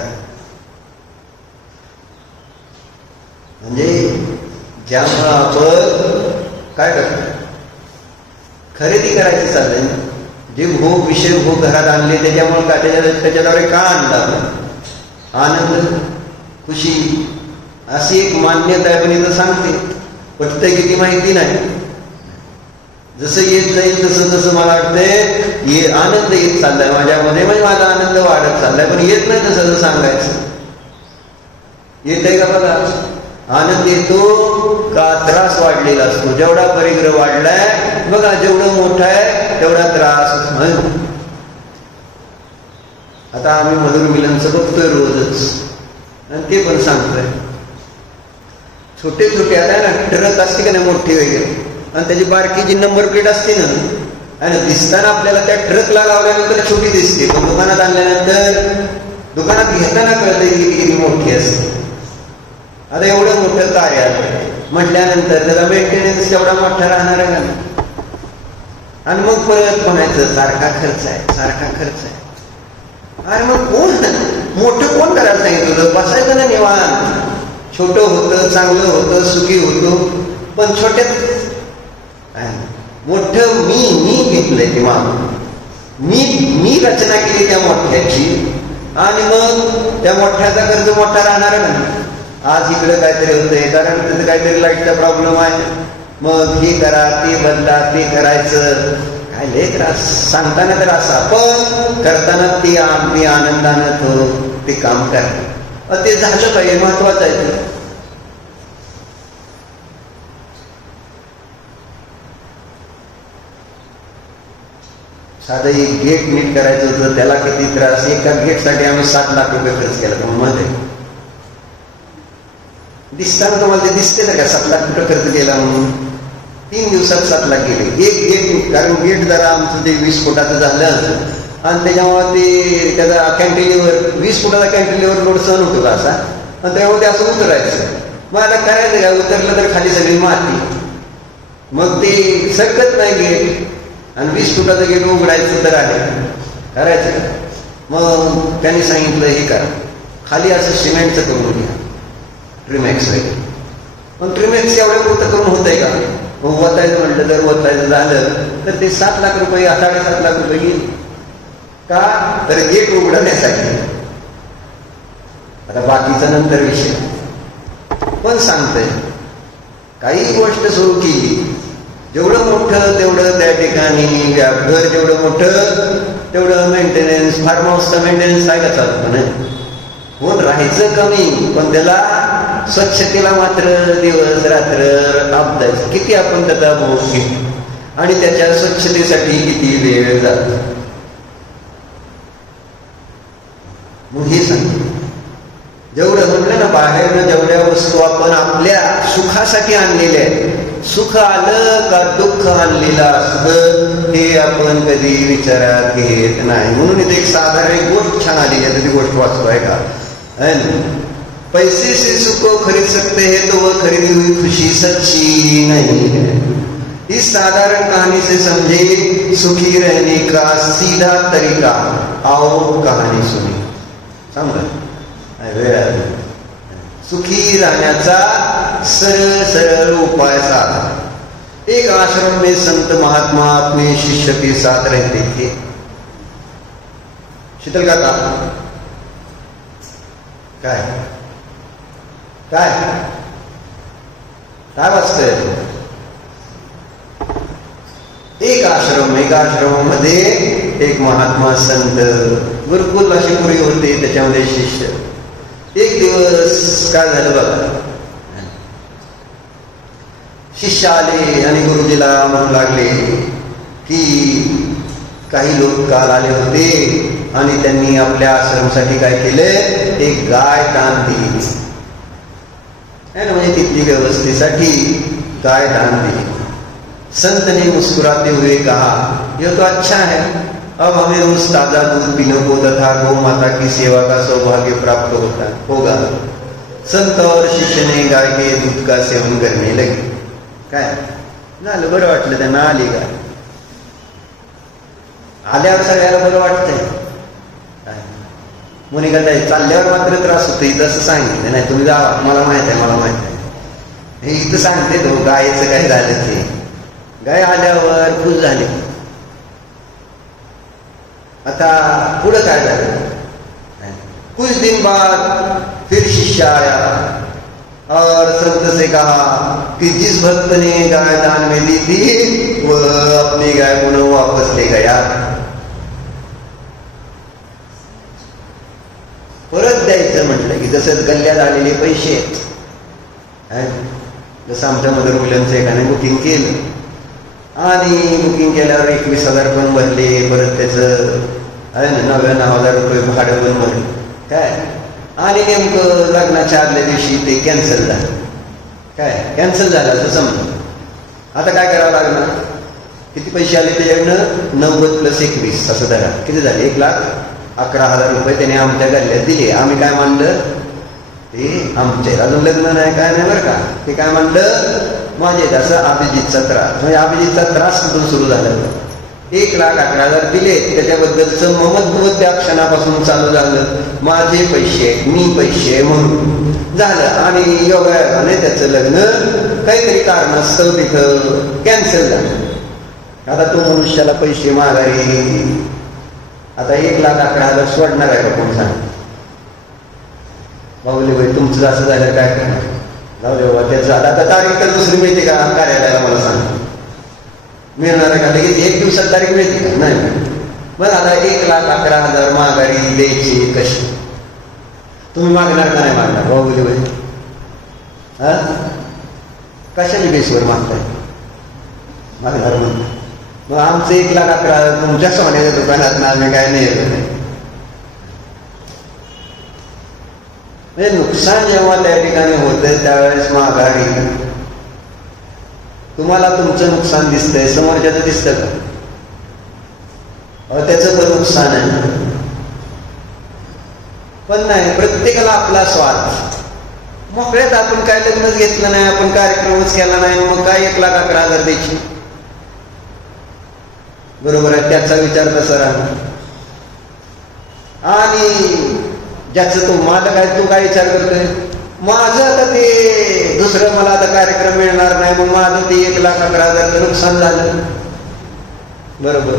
म्हणजे ज्यामुळे आपण काय करतो, खरेदी करायची चाललंय, जे भोग विषय भोग घरात आणले त्याच्यामुळे का त्याच्याद्वारे का आणला, आनंद खुशी अशी एक मान्यता आहे. पण इथं सांगते पटतंय किती माहिती नाही. जसं येत जाईल तसं तसं मला वाटतंय आनंद येत चाललाय माझ्यामध्ये, म्हणजे माझा आनंद वाढत चाललाय. पण येत नाही तसं सांगायचं. येत आहे का बघा, आनंद येतो का त्रास वाढलेला असतो. जेवढा परिग्रह वाढलाय बघा, जेवढं मोठं आहे तेवढा त्रास. आता आम्ही मधुर मिलनचं बघतोय रोजच, आणि ते पण सांगतोय. छोटे छोटे आता ना ट्रक असते का नाही मोठी वगैरे, आणि त्याची बारकी जी नंबर प्लेट असते ना, आणि दिसताना आपल्याला त्या ट्रकला लावल्यानंतर छोटी दिसते, पण दुकानात आणल्यानंतर दुकानात घेताना कळतं की किती मोठी असते. आता एवढं मोठं कार्य म्हटल्यानंतर त्याचा मेंटेनन्स एवढा मोठा राहणार आहे का? आणि मग परत म्हणायचं सारखा खर्च आहे, सारखा खर्च आहे. अरे मग कोण मोठं कोण करायला सांगितलं? बसायचं ना निवांत. छोटं होतं, चांगलं होतं, सुखी होतो, पण छोट्यात मोठं मी घेतलंय ते मी रचना केली त्या मोठ्याची, आणि मग त्या मोठ्याचा कर्ज मोठा राहणार ना. आज इकडे काहीतरी होतंय कारण तिथे काहीतरी लाईटचा प्रॉब्लेम आहे, मग हे करा, ते बदला, ते करायचं, काय लय त्रास. सांगताना तर असा, पण करताना ते अगदी आनंदानं ते काम करा. ते झालं पाहिजे, महत्वाचं आहे ते. साधं एक गेट नीट करायचं होतं, त्याला किती त्रास. एका गेटसाठी आम्ही 7 लाख रुपये खर्च केला. मध्ये दिसताना तुम्हाला ते दिसते ना का 7 लाख रुपये खर्च केला म्हणून? 3 दिवसात 7 लाख गेले. एक गेट, कारण गेट जरा आमचं ते 20 फुटाचं झालं, आणि त्याच्यामुळे ते त्याचा कॅन्टिलीवर 20 फुटाचा कॅन्टिलीवर लोड सहन होतो का असा, आणि त्यामुळे ते असं उतरायचं. मग आता करायचं का? उतरलं तर खाली सगळी माती, मग ते सरकत नाही गेट. आणि 20 फुटाचं गेट उघडायचं तर आहे, करायचं. मग त्यांनी सांगितलं हे करा, खाली असं सिमेंटचं करून घ्या, ट्रिमॅक्स वगैरे. पण ट्रिमॅक्स एवढ्या पुरतं करून होतंय का? मग वतायचं म्हटलं तर वतायचं झालं तर ते 7 लाख रुपये 7.5 लाख रुपये गेले. का? तर गेट उघडण्यासाठी. आता बाकीचा नंतर विषय, पण सांगतंय काही गोष्ट सुरू केली, जेवढं मोठं तेवढं त्या ठिकाणी घर, जेवढं मोठं तेवढं मेंटेनन्स. फार्म हाऊसचा मेंटेनन्स आहे का चालतो नाही, होत राहायचं कमी, पण त्याला स्वच्छतेला मात्र दिवस रात्र आपदायचं. किती आपण त्याचा बोध घेतो आणि त्याच्या स्वच्छतेसाठी किती वेळ जातो. मग हे सांगतो, जेवढं म्हणलं ना, बाहेरनं जेवढ्या वस्तू आपण आपल्या सुखासाठी आणलेल्या आहेत, सुख आलं का दुःख आणलेलं असतं हे आपण कधी विचारात घेत नाही. म्हणून इथे एक साधारण एक गोष्ट छान आली आहे, ती गोष्ट वाचतो आहे का? पैसे से सुख खरीद सकते हैं तो वह खरीदी हुई खुशी सच्ची नहीं है. इस साधारण कहानी से समझे सुखी रहने का सीधा तरीका. आओ कहानी सुनी. समजा वेळ, सुखी राहण्याचा सरळ सरळ उपाय साधा. एक आश्रम में संत महात्मा अपने शिष्य के साथ रहते थे. शीतल का काय काय काय वाचतंय? एक आश्रमामध्ये एक महात्मा संत, गुरुकुल अशी पुरी होते, त्याच्यामध्ये शिष्य. एक दिवस काय झालं बघा, शिष्य आले आणि गुरुजीला म्हणू लागले की काही लोक काल आले होते आणि त्यांनी आपल्या आश्रमसाठी काय केले, एक गाय दान दिली है ना, म्हणजे तिथली व्यवस्थेसाठी गाय दान दिली. संत ने मुस्कुराते हुए कहा, यह तो अच्छा है, अब हमें रोज ताजा दूध पीने को तथा गौ माता की सेवा का सौभाग्य प्राप्त होगा. संत और शिष्य ने गाय के दूध का सेवन करने लगे. काय झालं, बरं वाटलं त्यांना. आली गाय, आल्यावर सगळ्याला बरं वाटतंय. मुनी काय चालल्यावर मात्र त्रास होतो, इथं असं सांगितलं नाही, तुम्ही जा, मला माहित आहे. हे इथं सांगते तो गायचं काय झालं ते. गाय आल्यावर खुश झाली. आता पुढं काय झालं, कुछ दिन बाद फिर शिष्य आया और संत से कहा कि जिस भक्त ने गाय दान में दी थी वह अपनी गाय पुनः वापस ले गया. परत द्यायचं म्हटलं की जसं गल्ल्यात आलेले पैसे, जसं आमच्या मदर मुलांचं एकाने बुकिंग केलं आणि बुकिंग केल्यावर 21,000 पण भरले, परत त्याचं आहे ना 99,000 रुपये भाडं पण भरले काय, आणि नेमकं लग्नाच्या आदल्या दिवशी ते कॅन्सल झालं. काय कॅन्सल झालं असं समजा. आता काय करावं लागणार, किती पैसे आले त्याच्याकडनं, 90 + 21 असं धरा, किती झाले, 1,11,000 रुपये त्याने आमच्या गल्ल्यात दिले. आम्ही काय मानलं, ते आमचे अजून लग्न नाही काय नाही बरं का, ते काय म्हणलं, माझे असं अभिजितचा त्रास. म्हणजे अभिजितचा त्रास कुठून सुरू झाला, 1,11,000 दिले. त्याच्याबद्दलचं ममत्व त्या क्षणापासून चालू झालं. माझे पैसे, मी पैसे म्हणून झालं. आणि योगाने त्याचं लग्न काहीतरी कारणास्तव तिथं कॅन्सल झालं. आता तो मनुष्याला पैसे माघारी, आता 1,11,000 सोडणार आहे का कोण सांग? बाबुली भाई तुमचं असं झालं काय करणार? जाऊ दे बाबा, त्याचं आता तारीख तर दुसरी मिळते का कार्यालयाला? मला सांग, मिळणार आहे का? लगेच 1 दिवसात तारीख मिळते का? नाही. मग आता 1,11,000 माघारी द्यायची कशी? तुम्ही मागणार का नाही मागणार बाबुली भाई? हा, कशाने बेसवर मागताय? मागणार म्हणून मग आमचं 1,11,000 तुमच्या सोन्याच्या दुकानात ना आम्ही काय नाही येत. म्हणजे नुकसान जेव्हा त्या ठिकाणी होतं त्यावेळेस माघारी तुम्हाला तुमचं नुकसान दिसतंय, समोरच्याचं दिसतं का? त्याचं पण नुकसान आहे. पण नाही, प्रत्येकाला आपला स्वार्थ. मोकळ्यात आपण काय लग्नच घेतलं नाही, आपण कार्यक्रमच केला नाही, मग काय 1,11,000 द्यायची? बरोबर आहे, त्याचा विचार तसा राहणार. आणि ज्याचं तो मालक आहे तो काय विचार करतोय? माझं आता ते दुसरं मला आता कार्यक्रम मिळणार नाही, मग माझं ते 1,11,000 नुकसान झालं. बरोबर.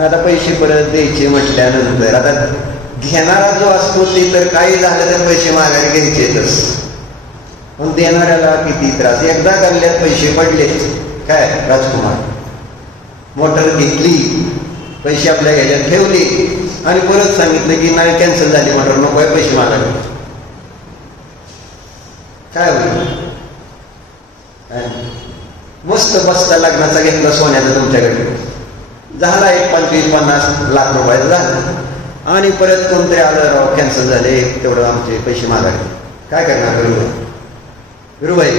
आता पैसे परत द्यायचे म्हटल्यानंतर आता घेणारा जो असतो ते तर काही झालं तर पैसे माघारी घ्यायचेच. पण देणाऱ्याला किती त्रास. एकदा गल्ल्यात पैसे पडलेच. काय राजकुमार, मोटर घेतली, पैसे आपल्या ह्याच्यात ठेवले आणि परत सांगितलं की नाही कॅन्सल झाली मोटर, नको आहे, पैसे मागायला. काय होईल? मस्त बसता लग्नाचा घेतला सोन्याचा तुमच्याकडे, झाला 25-50 लाख रुपयाचा झाला. आणि परत कोणतरी आलं, राव कॅन्सल झाले, तेवढं आमचे पैसे मागायचे. काय करणार विरुबाई?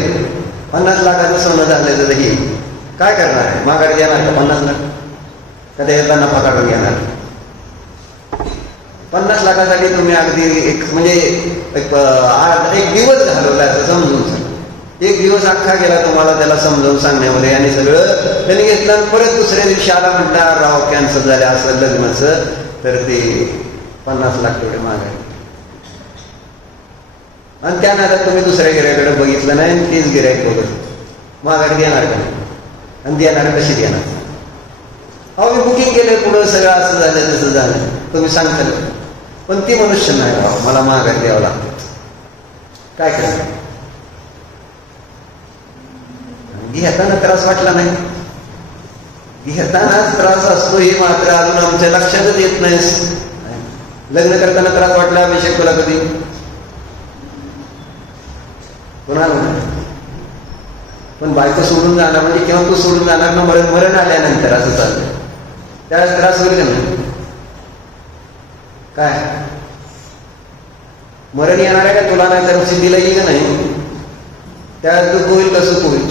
50 लाखाचं सोनं झालं तर हे काय करणार आहे? माघारी देणार का 50 लाख? का त्याचा नफा काढून घेणार? 50 लाखासाठी तुम्ही अगदी म्हणजे एक दिवस घालवला असं समजून. 1 दिवस अख्खा गेला तुम्हाला त्याला समजावून सांगण्यामध्ये आणि सगळं त्यांनी घेतलं. आणि परत दुसऱ्या दिवशी आला म्हटलं राव कॅन्सल झाले असं लग्नाचं, तर ते 50 लाख तेवढे मागायचे. आणि त्यानंतर तुम्ही दुसऱ्या गिऱ्हाईकाकडे बघितलं नाही, तेच गिऱ्हाईक बघत माघारी देणार का? आणि देणार कशी देणार? अहो मी बुकिंग केलं, पुढं सगळं असं झालं तसं झालं, तुम्ही सांगता. पण ती मनुष्य नाही, राव मला माघारी द्यावं लागतं. काय करणार? घेताना त्रास वाटला नाही? घेतानाच त्रास असतो हे मात्र अजून आमच्या लक्षातच येत नाही. लग्न करताना त्रास वाटला अभिषेक तुला कधी? कोणाला? पण बायको सोडून जाणार म्हणजे केव्हा तू सोडून जाणार ना, मरण आल्यानंतर असं चाललं, त्यावेळेस त्रास होईल का नाही? काय मरण येणार आहे का तुला? नाही तर सिद्धीला येईल का नाही? त्यावेळेस दुःख होईल का सुख होईल?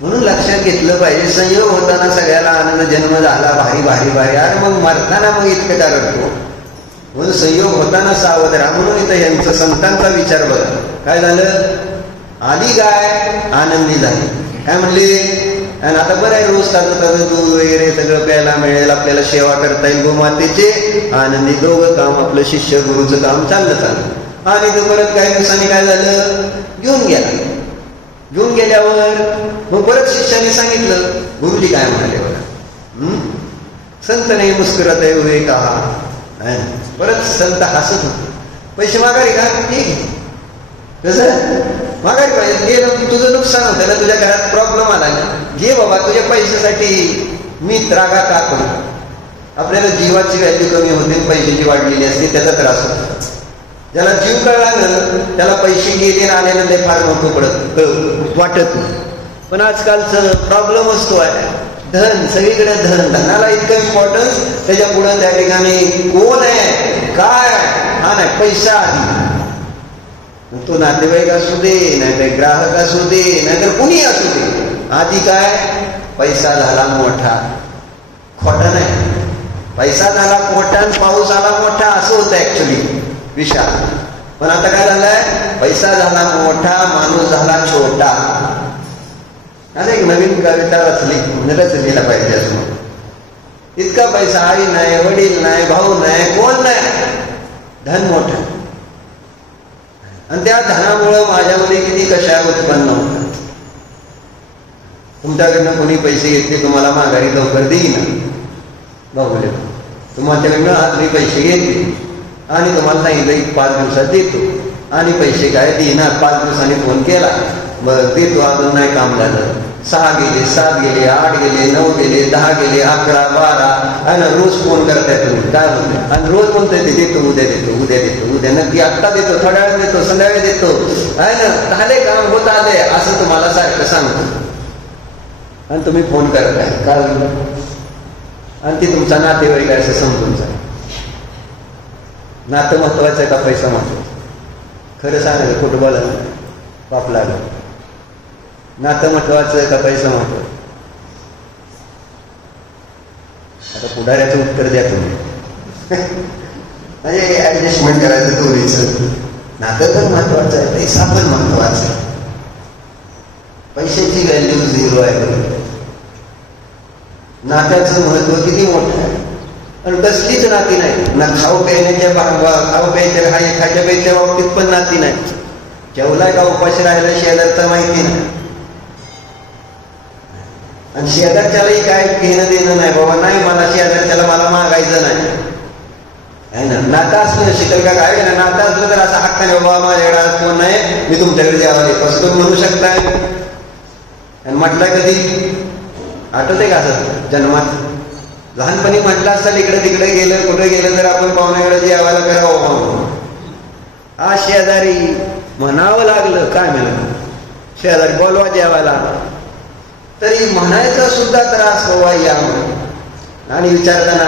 म्हणून लक्षात घेतलं पाहिजे, संयोग होताना सगळ्याला आनंद, जन्म झाला भारी भारी भारी, अरे मग मरताना मग इतकं का रडतो? म्हणून संयोग होताना सावध राहा. म्हणून इथं यांचं संतांचा विचार बघा काय झालं. आली गाय आनंदी झाली, काय म्हणली? आणि आता बरं आहे, रोज ताजं दूध वगैरे सगळं प्यायला मिळेल, आपल्याला सेवा करता येईल गोमातेचे, आनंदी. दोघं काम आपलं शिष्य गुरुचं काम चाललं. आणि तो परत काही दिवसांनी काय झालं, घेऊन गेला. घेऊन गेल्यावर मग परत शिष्याने सांगितलं, गुरुजी काय म्हणाले बघा, संत नाही मुस्कुराते हुए कहा. परत संत हसत होते. पैसे माघारी का? ठीक, कसं माघारी पाहिजे? गेलं तुझं नुकसान होतं ना, तुझ्या घरात प्रॉब्लेम आला ना, घे बाबा, तुझ्या पैशासाठी मी त्रागा का करू? आपल्याला जीवाची व्हॅल्यू कमी होते, पैशाची वाढलेली असते, त्याचा त्रास होतो. ज्याला जीव कळला ना त्याला पैसे गेले आल्यानंतर फार मोठं पडत वाटत नाही. पण आजकालचं प्रॉब्लेम असतो आहे धन, सगळीकडे धन, धनाला इतकं इम्पॉर्टन्स, त्याच्या पुढे त्या ठिकाणी कोण आहे काय हा नाही, पैसा आधी. तो नातेवाईक असू दे, नाहीतर ग्राहक असू दे, नाहीतर कुणी असू दे, आधी काय पैसा झाला मोठा. खोटा नाही, पैसा झाला मोठा आणि पाऊस आला मोठा, असं होतं ऍक्च्युली विशाल. पण आता काय झालंय, पैसा झाला मोठा, माणूस झाला छोटा. आता एक नवीन कविता रचलेला पाहिजे असं. इतका पैसा आई नाही, वडील नाही, भाऊ नाही, कोण नाही, धन मोठं. आणि त्या धनामुळं माझ्यामध्ये किती कशा उत्पन्न होतात. तुमच्याकडनं कोणी पैसे घेतले तुम्हाला माघारी लवकर देईना. बघूया तुमच्याकडनं आज मी पैसे घेतले आणि तुम्हाला सांगितलं 5 दिवसात देतो आणि पैसे काय देणार. 5 दिवसांनी फोन केला, बरं देतो, अजून नाही काम झालं. 6 गेले, 7 गेले, 8 गेले, 9 गेले, 10 गेले, 11, 12 आहे ना. रोज फोन करताय तुम्ही, काय म्हणते, आणि रोज म्हणताय ते देतो, उद्या देतो, उद्या देतो, उद्या नक्की, आत्ता देतो, थोड्या वेळ देतो, संध्याकाळी देतो, आहे ना. झाले काम, होत आले, असं तुम्हाला सारखं सांगतो. आणि तुम्ही फोन करताय काय, आणि ती तुमचा नातेवाईक आहे असं समजून जा. नातं महत्वाचं आहे का पैसा महत्वाचा? खरं सांगायचं, खोटं बोलायचं पाप लागलं. नातं महत्वाचं आहे का पैसा महत्वाचा? आता पुढाऱ्याचं उत्तर द्या तुम्ही. म्हणजे ऍडजस्टमेंट करायचं दोन्हीचं. नातं पण महत्वाचं आहे, पैसा पण महत्वाचा आहे. पैशाची व्हॅल्यू 0 आहे. नात्याचं महत्व किती मोठं आहे. आणि कसलीच नाती नाही ना. खाऊ प्यायच्या खाऊ प्यायच्या खायच्या प्यायच्या बाबतीत पण नाती नाही. जेवलाय का उपाशी राहिला शेजारचं माहिती नाही. आणि शेजारच्यालाही काय घेणं देणं नाही. बाबा नाही, मला शेजारच्याला मला मागायचं नाही, आहे ना. नातं असलं शिकल का काय ना. नातं असलं तर असं हक्काने, बाबा माझ्याकडे आज कोण नाही, मी तुमच्याकडे जेवायला येतो असं तुम्ही म्हणू शकताय. आणि म्हटलंय कधी, आठवतंय का असं जन्मात लहानपणी म्हटलं असेल, इकडे तिकडे गेलं, कुठे गेलं तर आपण पाहुण्याकडे जेवायला करावं म्हणून. हा शेजारी म्हणावं लागलं, काय म्हणलं, शेजारी बोलवा जेवायला, तरी म्हणायचा सुद्धा त्रास व्हावा या म्हणून. आणि विचारताना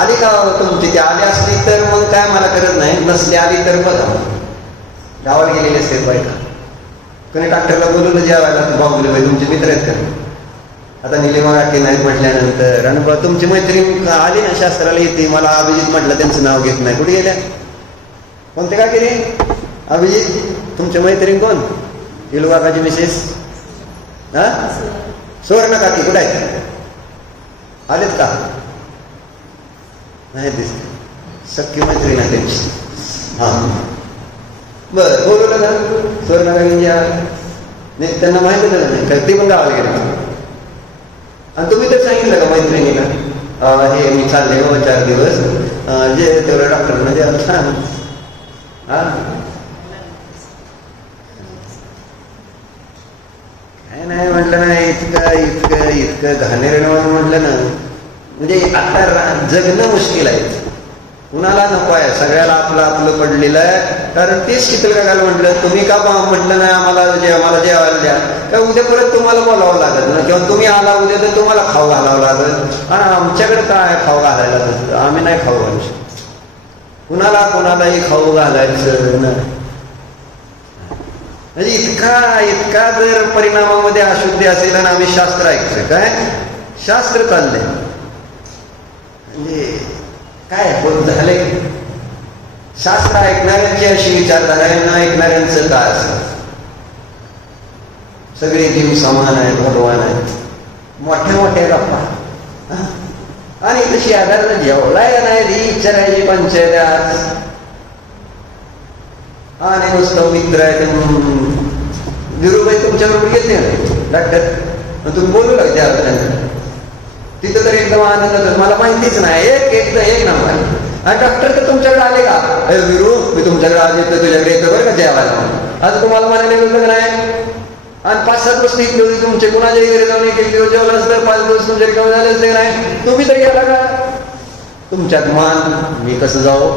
आली का तुमची, ती आली असली तर मग काय मला करत नाही, नसली आली तर बघा. गावाला गेलेले असते बायका, कोणी डॉक्टरला बोलवलं जेवायला, तू बाबूले बाई तुमचे मित्र आहेत का. आता निलिमा काकी नाहीत म्हटल्यानंतर, आणि तुमची मैत्रीण आली ना शास्त्राला येते, मला अभिजित म्हटलं, त्यांचं नाव घेत नाही, कुठे गेल्या, कोणते का केली अभिजित, तुमची मैत्रीण कोण, इलू काकाची मिसेस, हा सुवर्ण काकी कुठे आहेत, आलेत का, नाही दिसते, सख्खी मैत्रीण आहे त्यांची. हा बर, बोलवलं ना सुवर्ण काकींच्या, नाही त्यांना माहिती झालं नाही का, ती पण गावाला गेली. आणि तुम्ही तर सांगितलं का मैत्रिणीला, हे मी चालले हो 4 दिवस, जे तेवढं डॉक्टरना द्या छान. हा काय नाही म्हटलं ना, इतकं घाणेरडं म्हटलं ना, म्हणजे आता जगणं मुश्किल आहे. कुणाला नको आहे, सगळ्याला आपलं पडलेलं आहे. कारण तेच शीतल काकाला म्हटलं, तुम्ही का म्हटलं नाही आम्हाला जेवायला द्या, का उद्या परत तुम्हाला बोलावं लागत ना, किंवा तुम्ही आला उद्या तर तुम्हाला खाऊ घालावं लागत. आणि आमच्याकडे काय खाऊ घालायला नसतं, आम्ही नाही खाऊ घालू शकतो, कुणालाही खाऊ घालायचं नाही. म्हणजे इतका जर परिणामामध्ये अशुद्धी असेल आणि आम्ही शास्त्र ऐकतोय, काय शास्त्र चाललंय, म्हणजे काय बोल झाले. शास्त्र ऐकणाऱ्यांची अशी विचारधारा आहे, न ऐकणाऱ्यांचं काय असं. सगळे जीव समान आहेत, भगवान आहेत, मोठ्या मोठ्या गप्पा. आणि तशी आधार जेवलाय नाही ती विचारायची पंचायत आज. आणि नुसतं मित्र आहे, विरुबाई तुमच्याबरोबर गेले ना डॉक्टर, तुम्ही बोलू लागते आता तिथं तर एकदम आनंद, मला माहितीच नाही, एक नंबर. आणि डॉक्टर तर तुमच्याकडे आले का, अरे विरू मी तुमच्याकडे आज येतो, तुझ्याकडे येतो बरं का जेवायला, आज तुम्हाला म्हणायला गेलं नाही. आणि 5-7 दिवस इथले होते तुमचे, कुणाच्या घरी जाऊन एक दिवस जेवलं असतं, 5 दिवस तुमच्या रिकाम झाले असते नाही, तुम्ही तर गेला का. तुमच्यात मान, मी कसं जाऊ,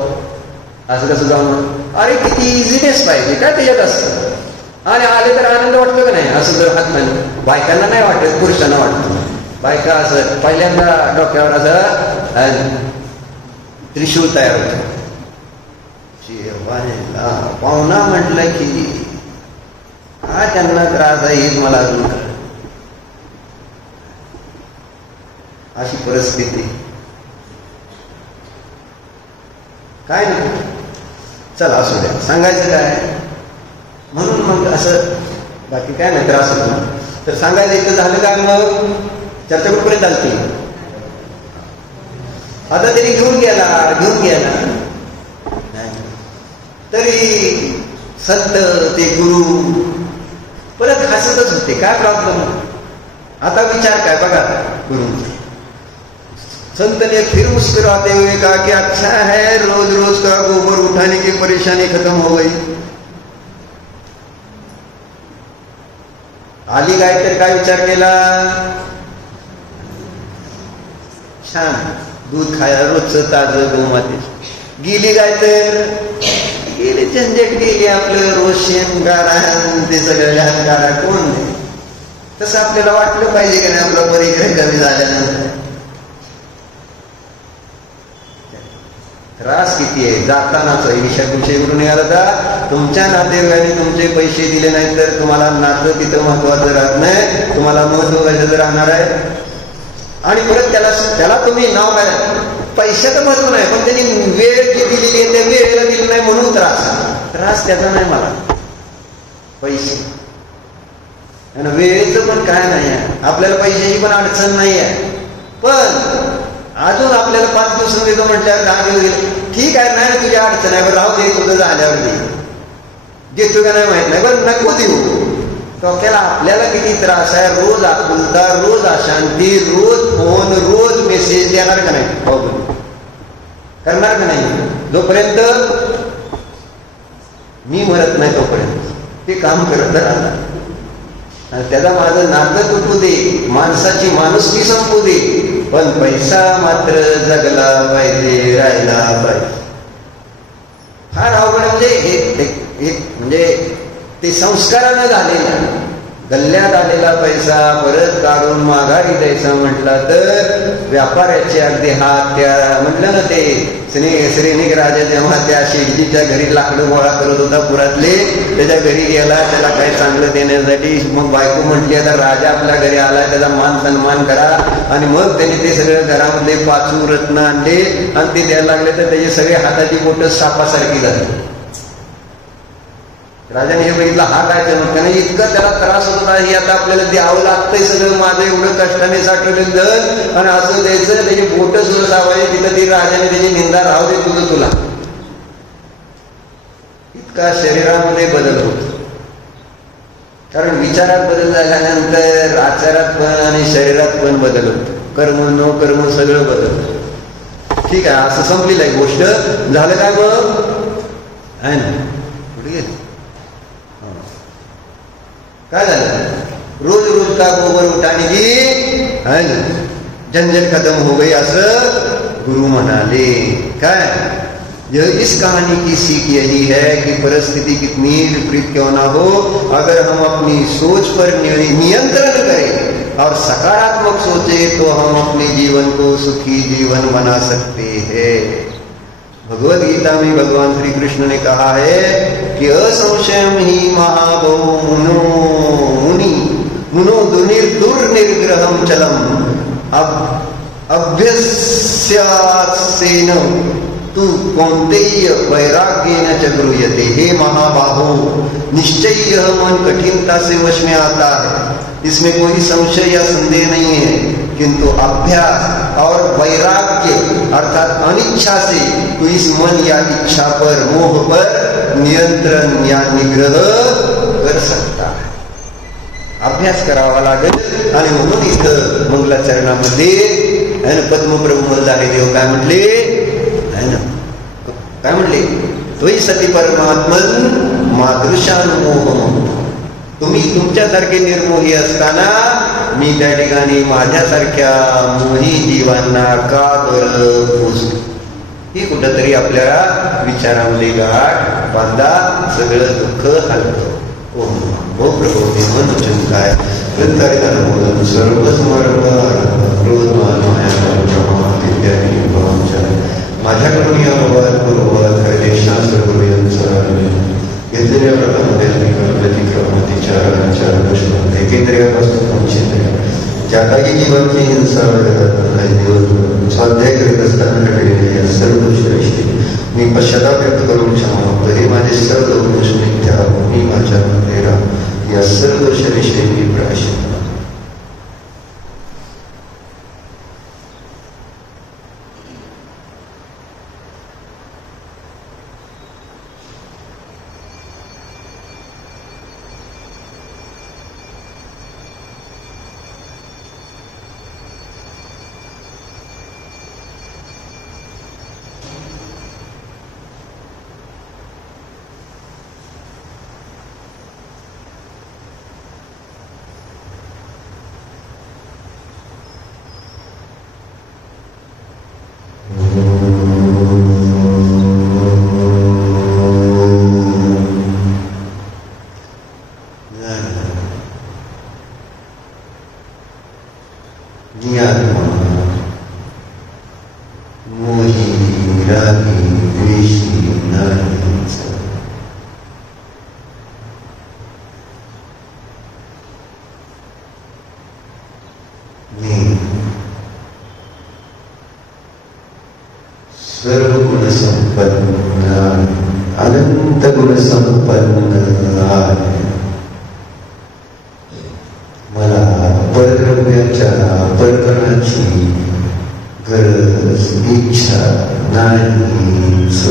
असं कसं जाऊ, अरे किती इझिनेस पाहिजे काय त्याच्यात असतं. आणि आले तर आनंद वाटतो का नाही, असं जर हात नाही, बायकांना नाही वाटत, पुरुषांना वाटतं. बायका असं पहिल्यांदा डोक्यावर असं त्रिशूळ तयार होतं, पाहुणा म्हटलं की हा त्यांना त्रास आहे, हेच मला अजून अशी परिस्थिती. काय नाही, चला असू द्या, सांगायचं काय. म्हणून मग असं बाकी काय नाही, त्रास होतो. तर सांगायचं इथं झालं काय मग चर्चा कुठपर्यंत चालते. आता तरी घेऊन गेला तरी संत ते गुरु परत हसतच होते. काय प्रॉब्लेम. आता विचार काय बघा गुरु संत ने फिर मुस्कुराते हुए कहा कि अच्छा है रोज रोज का गोबर उठाने की परेशानी खत्म हो गई. आली गाय तर काय विचार केला. छान दूध खायला रोजचं ताजं गोमातेच. गेली गाय तर गेली झंझट गेली आपलं रोज शेण गारा ते सगळं गारा कोण. तसं आपल्याला वाटलं पाहिजे की नाही आपला परिग्रह कमी झाल्यानंतर. त्रास किती आहे जातानाच. विषयाकडून निघाला तर तुमच्या नातेवाईकांनी तुमचे पैसे दिले नाही तर तुम्हाला नातं तिथं महत्वाचं राहत नाही. तुम्हाला महत्वाचं राहणार आहे. आणि परत त्याला तुम्ही नाव काय पैशाचं महत्व नाही पण त्यांनी वेळ जी दिलेली आहे त्या वेळेला दिली नाही म्हणून त्रास त्याचा नाही मला. पैसे आणि वेळेचं पण काय नाही आहे. आपल्याला पैशाची पण अडचण नाही आहे. पण अजून आपल्याला 5 दिवस देतो म्हटल्यावर 10 दिवस गेले ठीक आहे नाही तुझी अडचण आहे बरं राहू दे तुझं झाल्यावर देतो का नाही माहित नाही बरं नको देऊ. डोक्याला आपल्याला किती त्रास आहे. रोज आकुलता रोज अशांती रोज फोन रोज मेसेज देणार का नाही करणार का नाही. जोपर्यंत मी मरत नाही तोपर्यंत ते काम करत राहणार. त्याला माझं नातं तुटू दे माणसाची माणुसकी संपू दे पण पैसा मात्र जगला पाहिजे राहिला पाहिजे. फार अवघड म्हणजे ते संस्कारानं झालेला गल्ल्यात आलेला पैसा परत काढून माघारी द्यायचा म्हटला तर व्यापाऱ्याचे अगदी हात त्या म्हटलं ना ते श्रीनिक राजा जेव्हा त्या शेठजीच्या घरी लाकडं गोळा करत होता पुरातले त्याच्या घरी गेला त्याला काही चांगलं देण्यासाठी मग बायको म्हटली आता राजा आपल्या घरी आला त्याचा मान सन्मान करा आणि मग त्यांनी ते सगळं घरामध्ये 5 रत्न आणले आणि ते द्यायला लागले तर त्याचे सगळे हाताची बोटं सापासारखी झाली. राजाने हे बघितलं हा काय चमत्कार इतका त्याला त्रास होता हे आता आपल्याला द्यावं लागतंय सगळं माझं एवढं कष्टाने साठवलेलं धन आणि असं द्यायचं त्याची बोट सुद्धा लावायची तिथं ती राजाने त्याची निंदा राहू दे तुझं तुला. इतका शरीरामध्ये बदल होतो कारण विचारात बदल झाल्यानंतर आचारात पण आणि शरीरात पण बदल होतो. कर्म न कर्म सगळं बदलतं. ठीक आहे असं संपलेलं आहे गोष्ट. झालं काय मग आहे ना कुठे गेलं काय झालं. रोज रोज का गोबर उठाने की है ना झंझट खत्म हो गई असं गुरु म्हणाले. काय इस कहानी की सीख यही है कि परिस्थिति कितनी विपरीत क्यों ना हो अगर हम अपनी सोच पर नियंत्रण करें और सकारात्मक सोचे तो हम अपने जीवन को सुखी जीवन बना सकते हैं. भगवद गीता में भगवान श्री कृष्ण ने कहा है कि असंशयम ही महाबहु मुनो दुर्निर्ग्रहम चलम अभ्यस्यासेन तू कौन्तेय वैराग्येन च गृह्यते. हे महाबाहो निश्चय यह मन कठिनता से वश में आता है इसमें कोई संशय या संदेह नहीं है किंतु अभ्यास और वैराग्य अर्थात अनिच्छा से तो इस मन या इच्छा पर मोह पर नियंत्रण या निग्रह कर सकता है. अभ्यास करावा लागेल आणि म्हणून इथं मंगलाचरणामध्ये पद्मप्रभू मल्हारी देव काय म्हटले आहे ना काय म्हटले त्वयि सती परमात्मन मादृशानुमोह. तुम्ही तुमच्यासारखे निर्मोही असताना मी त्या ठिकाणी माझ्यासारख्या मोही जीवांना का बरं पोचतो. ही कुठंतरी आपल्याला विचारामध्ये गाठ बांधा सगळं दुःख हलतं. ओम भो प्रभो मनोचंकाय प्रत्यर्पण सर्वस्मरण माझ्याकडून या भगवान पूर्ववाद शास्त्र गुरु यांचं केंद्रीय ज्या काही जीवांची हिंसा स्वाध्याय करीत असताना घडलेल्या या सर्व श्रेष्ठी मी पश्चाताप व्यक्त करून क्षमा मागतो. हे माझे सर्व दोष मिथ्या मी माझ्या या सर्व श्रेष्ठी मी प्रायश्चित्त सर्व गुण संपन्न अनंत गुण संपन्न आहे. मला परद्रव्याच्या परकणाची गरज इच्छा नाहीच.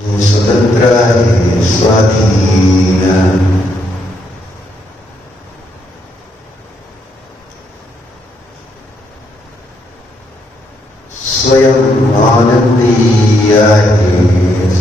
मी स्वतंत्र आहे, स्वाधीन. स्वयं आनंदी आहे,